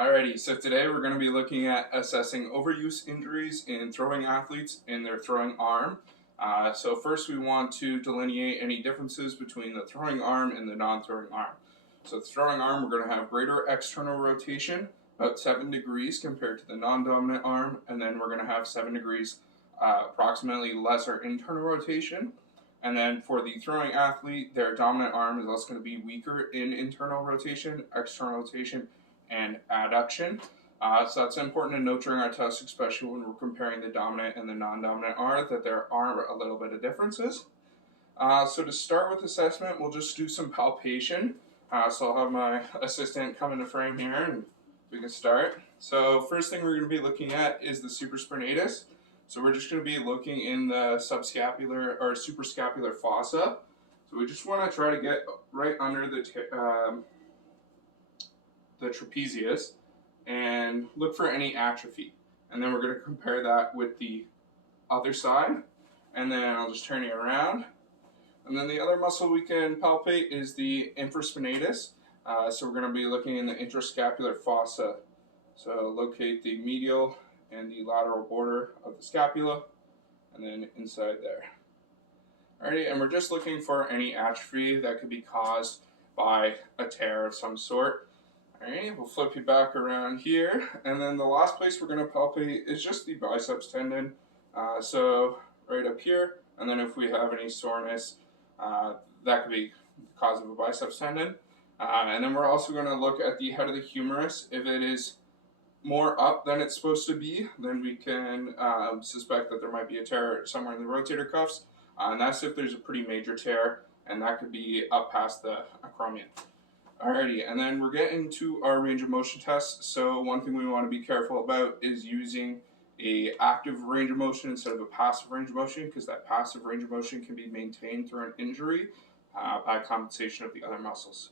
Alrighty, so today we're going to be looking at assessing overuse injuries in throwing athletes in their throwing arm. So first we want to delineate any differences between the throwing arm and the non-throwing arm. So the throwing arm, we're going to have greater external rotation, about 7 degrees compared to the non-dominant arm, and then we're going to have 7 degrees approximately lesser internal rotation. And then for the throwing athlete, their dominant arm is also going to be weaker in internal rotation, external rotation, and adduction. So that's important to note during our test, especially when we're comparing the dominant and the non-dominant arm, that there are a little bit of differences. So to start with assessment, we'll just do some palpation. So I'll have my assistant come into frame here and we can start. So first thing we're going to be looking at is the supraspinatus. So we're just going to be looking in the subscapular or suprascapular fossa. So we just want to try to get right under the trapezius and look for any atrophy. And then we're going to compare that with the other side. And then I'll just turn it around. And then the other muscle we can palpate is the infraspinatus. So we're going to be looking in the intrascapular fossa. So locate the medial and the lateral border of the scapula, and then inside there. Alrighty, and we're just looking for any atrophy that could be caused by a tear of some sort. Alright, we'll flip you back around here, and then the last place we're going to palpate is just the biceps tendon. So right up here, and then if we have any soreness, that could be the cause of a biceps tendon. And then we're also going to look at the head of the humerus. If it is more up than it's supposed to be, then we can suspect that there might be a tear somewhere in the rotator cuffs. And that's if there's a pretty major tear, and that could be up past the acromion. Alrighty, and then we're getting to our range of motion test. So one thing we want to be careful about is using a active range of motion instead of a passive range of motion, because that passive range of motion can be maintained through an injury by compensation of the other muscles.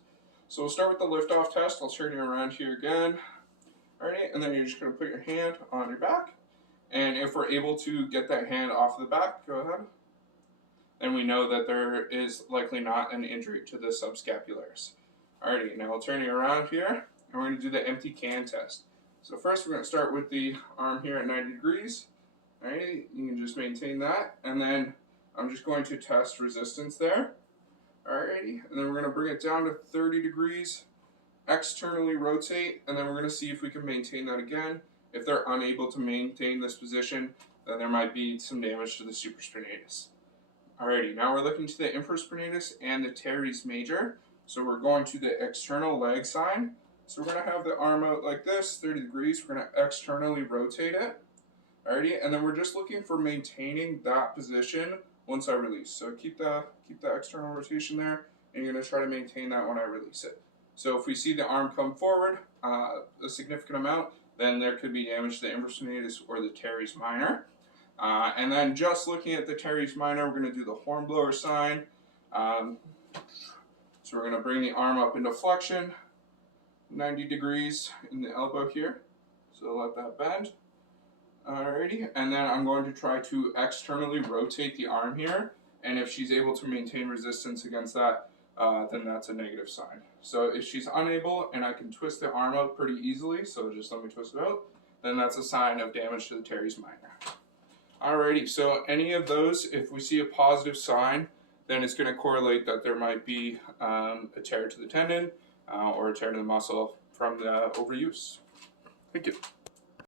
So we'll start with the lift-off test. I'll turn you around here again. Alright, and then you're just going to put your hand on your back. And if we're able to get that hand off the back, go ahead. Then we know that there is likely not an injury to the subscapularis. Alrighty, now I'll turn you around here, and we're going to do the empty can test. So first we're going to start with the arm here at 90 degrees. Alrighty, you can just maintain that. And then I'm just going to test resistance there. Alrighty, and then we're going to bring it down to 30 degrees. Externally rotate, and then we're going to see if we can maintain that again. If they're unable to maintain this position, then there might be some damage to the supraspinatus. Alrighty, now we're looking to the infraspinatus and the teres major. So we're going to the external leg sign. So we're going to have the arm out like this, 30 degrees. We're going to externally rotate it. Alrighty, and then we're just looking for maintaining that position once I release. So keep the external rotation there, and you're going to try to maintain that when I release it. So if we see the arm come forward a significant amount, then there could be damage to the infraspinatus or the teres minor. And then just looking at the teres minor, we're going to do the hornblower sign. So we're going to bring the arm up into flexion, 90 degrees in the elbow here. So let that bend. Alrighty, and then I'm going to try to externally rotate the arm here. And if she's able to maintain resistance against that, then that's a negative sign. So if she's unable and I can twist the arm out pretty easily, so just let me twist it out, then that's a sign of damage to the teres minor. Alrighty, so any of those, if we see a positive sign, then it's going to correlate that there might be a tear to the tendon or a tear to the muscle from the overuse. Thank you.